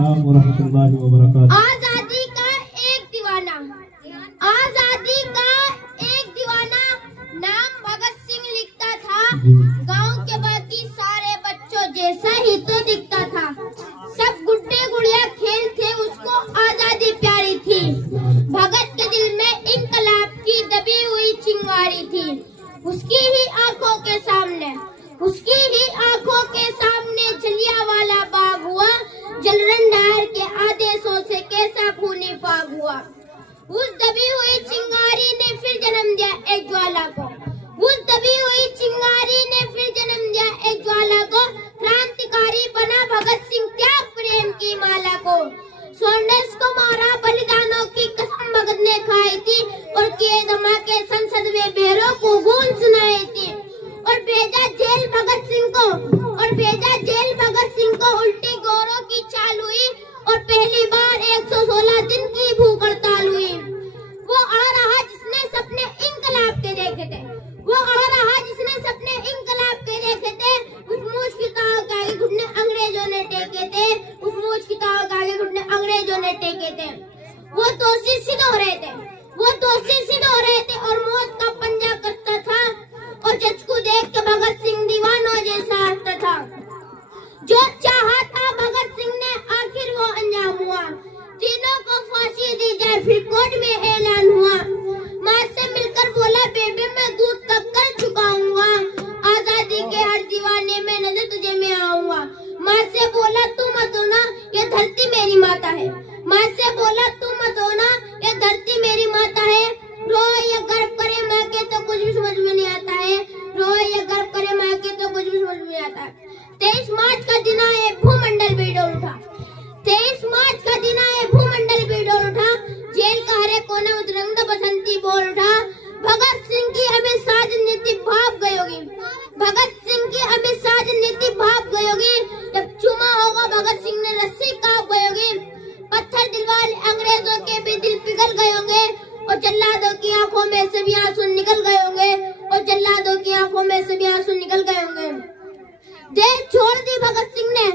अस्सलाम व रहमतुल्लाहि व बरकातुहू। आजादी का एक दीवाना, आजादी का एक दीवाना, नाम भगत सिंह लिखता था। गांव के बाकी सारे बच्चों जैसा ही तो दिखता था। सब गुड्डे गुड़िया खेल थे, उसको आजादी प्यारी थी। भगत के दिल में इनकलाब की दबी हुई चिंगारी थी। उसकी ही आंखों के सामने, उसकी ही आंखों के सामने जलियांवाला बाग हुआ। जलरन डायर के आदेशों से कैसा खूनी फाग हुआ। उस दबी हुई चिंगारी ने फिर जन्म दिया एक ज्वाला को। उस दबी हुई चिंगारी ने फिर जन्म दिया एक ज्वाला को। क्रांतिकारी बना भगत सिंह, त्याग प्रेम की माला को। सोल्जर्स को मारा, बलिदानों की कसम भगत ने खाई थी। और किए धमाके संसद में बेरों को गूंज सुनाई थी। और भेजा जेल भगत सिंह को, और भेजा जेल भगत सिंह को। उल्टी गौरों की चाल हुई और पहली बार 116 दिन की भूख हड़ताल हुई। वो आ रहा जिसने सपने इनकलाब के देखे थे, वो आ रहा जिसने सपने इनकलाब के देखे थे। उस मूछ की ताव के आगे घुटने अंग्रेजों ने टेके थे। उस मूछ की ताव के आगे घुटने अंग्रेजों ने टेके थे। वो दोषी सिद्ध हो रहे थे, वो दोषी सिद्ध हो रहे थे और मौत का पंजा करता था। और जज को देख के भगत सिंह दीवानों जैसा हंसता था। जो चाहा था भगत सिंह ने, आखिर वो अंजाम हुआ। तीनों को फांसी दी जाए, फिर कोर्ट में ऐलान हुआ। माँ से मिलकर बोला, बेबी मैं दूध कब कर चुकाऊंगा। आजादी के हर दीवाने में नजर तुझे मैं आऊंगा। माँ से बोला, तू मत होना, ये धरती मेरी माता है। माँ से बोला, तू मत होना, ये धरती मेरी माता है। रोए या गर्व करे माँ के तो कुछ भी समझ में नहीं आता है। रोए या गर्व करे माँ के तो कुछ भी समझ में नहीं आता है। 23 मार्च का दिन आए, भूमंडल भी डोल उठा। 23 मार्च का दिन आए, भूमंडल भी डोल उठा। जेल का हरे कोने उतरंग बसंती बोल उठा। भगत सिंह की अमित राजनीति भाप गई होगी। भगत सिंह की अमित राजनीति भाप गई होगी। जब चुमा होगा भगत सिंह ने रस्सी काप गई होगी। पत्थर दिल वाले अंग्रेजों के भी दिल पिघल गए होंगे। और जल्लादों की आंखों में से भी आंसू निकल गए होंगे। और जल्लादों की आंखों में से भी आंसू निकल गए होंगे। देश छोड़ दी भगत सिंह ने,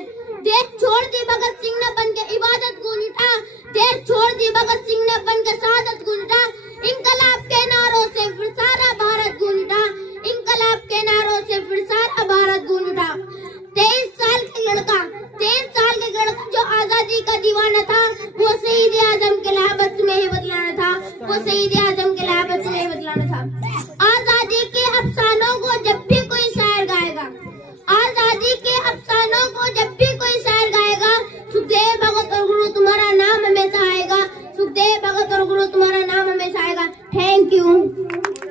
देश छोड़ दी भगत सिंह ने, बन के इबादत गूंज उठा। देश छोड़ दी भगत सिंह ने, बन के शहादत गूंज उठा। इनकलाब के नारों से फिर सारा भारत गूंज उठा। इनकलाब के नारों से फिर सारा भारत गूंज उठा। 23 साल के लड़का, 23 साल के लड़का जो आजादी का दीवाना था, वो शहीद आजम के लाबत में ही बदलाना था। वो शहीद आजम के लाबत में ही बदलाना था। आजादी के अफसानों को जब भी कोई शायर गाएगा, आजादी के अफसानों को जब भी कोई शायर गाएगा, सुखदेव भगत और गुरु तुम्हारा नाम हमेशा आएगा। सुखदेव भगत और गुरु तुम्हारा नाम हमेशा आएगा। Thank you.